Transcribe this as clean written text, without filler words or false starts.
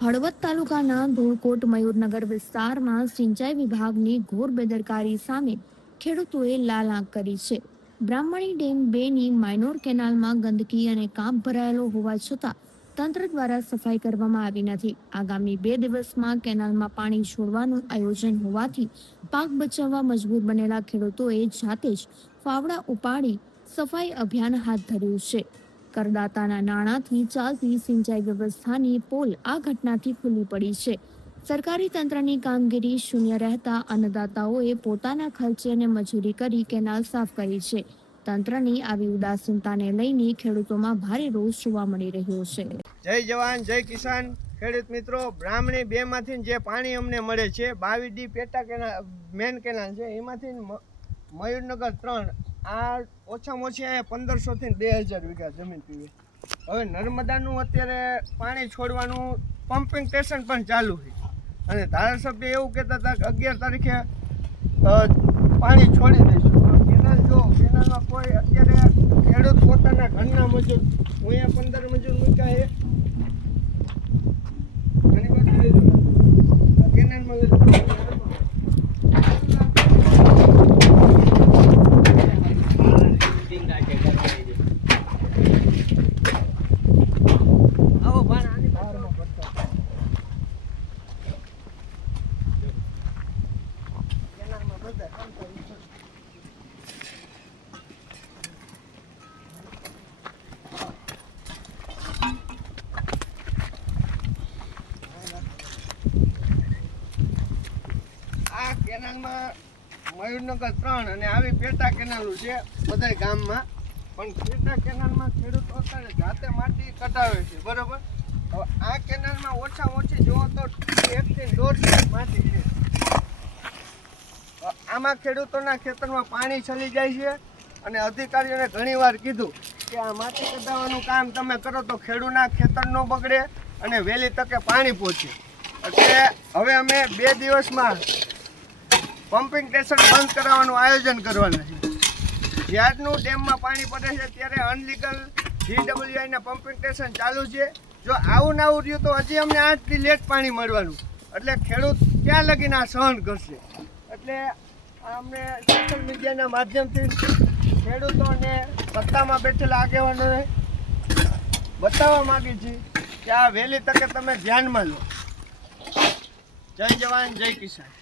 હળવદ તાલુકાના ધોળકોટ મયુરનગર વિસ્તારમાં સિંચાઈ વિભાગની ઘોર બેદરકારી સામે ખેડૂતોએ લાલ આંખ કરી છે. બ્રાહ્મણી ડેમ 2ની માઇનોર કેનાલમાં ગંદકી અને કાંપ ભરાયેલો હોવા છતાં તંત્ર દ્વારા સફાઈ કરવામાં આવી નથી. આગામી 2 દિવસમાં કેનાલમાં પાણી છોડવાનું આયોજન હોવાથી પાક બચાવવા મજબૂર બનેલા ખેડૂતોએ જાતે જ ફાવડા ઉપાડી સફાઈ અભિયાન હાથ ધર્યું છે. કરદાતાના નાણાંથી ચાલતી સિંચાઈ વ્યવસ્થાની પોલ આ ઘટનાથી ખુલ્લી પડી છે. સરકારી તંત્રની કામગીરી શૂન્ય રહેતા અન્નદાતાઓએ પોતાના ખર્ચે અને મજૂરી કરી કેનાલ સાફ કરી છે. તંત્રની આવી ઉદાસીનતાને લઈને ખેડૂતોમાં ભારે રોષ જોવા મળી રહ્યો છે. જય જવાન જય કિસાન ખેડૂત મિત્રો, બ્રાહ્મણી 2માંથી જે પાણી અમને મળે છે, 22D પેટા કેનાલ મેન કેનાલ છે, એમાંથી મયુરનગર 3 આ ઓછામાં ઓછી 1500 થી 2000 વીઘા જમીન પીવે. હવે નર્મદાનું અત્યારે પાણી છોડવાનું પમ્પિંગ સ્ટેશન પણ ચાલુ છે અને ધારાસભ્ય એવું કહેતા હતા કે 11 તારીખે પાણી છોડી દઈશું. કેનાલ જો કેનાલમાં કોઈ અત્યારે ખેડૂત પોતાના ઘરના મજૂર, હું અહીંયા 15 મજૂર મૂક્યા છે, ઘણી બધી કેનાલમાં કેનાલમાં મયુરનગર 3 અને આવી પેટા કેનાલો છે બધા ગામમાં, પણ પેટા કેનાલમાં ખેડૂતો અત્યારે જાતે માટી કઢાવે છે. બરોબર, હવે આ કેનાલમાં ઓછામાં ઓછી જોવો તો 1 થી 1.5 માટી છે. આમાં ખેડૂતોના ખેતરમાં પાણી ચલી જાય છે અને અધિકારીઓને ઘણી વાર કીધું કે આ માટી કઢાવવાનું કામ તમે કરો તો ખેડૂતના ખેતર ન બગડે અને વહેલી તકે પાણી પહોંચે. એટલે હવે અમે 2 દિવસમાં પમ્પિંગ સ્ટેશન બંધ કરાવવાનું આયોજન કરવાના છે. જ્યારનું ડેમમાં પાણી પડે છે ત્યારે અનલીગલ GWIના પમ્પિંગ સ્ટેશન ચાલુ છે. જો આવું ના આવું રહ્યું તો હજી અમને 8 દી લેટ પાણી મળવાનું, એટલે ખેડૂત ક્યાં લગીને આ સહન કરશે. એટલે અમને સોશિયલ મીડિયાના માધ્યમથી ખેડૂતોને સત્તામાં બેઠેલા આગેવાનોને બતાવવા માગી છીએ કે આ વહેલી તકે તમે ધ્યાનમાં લો. જય જવાન જય કિસાન.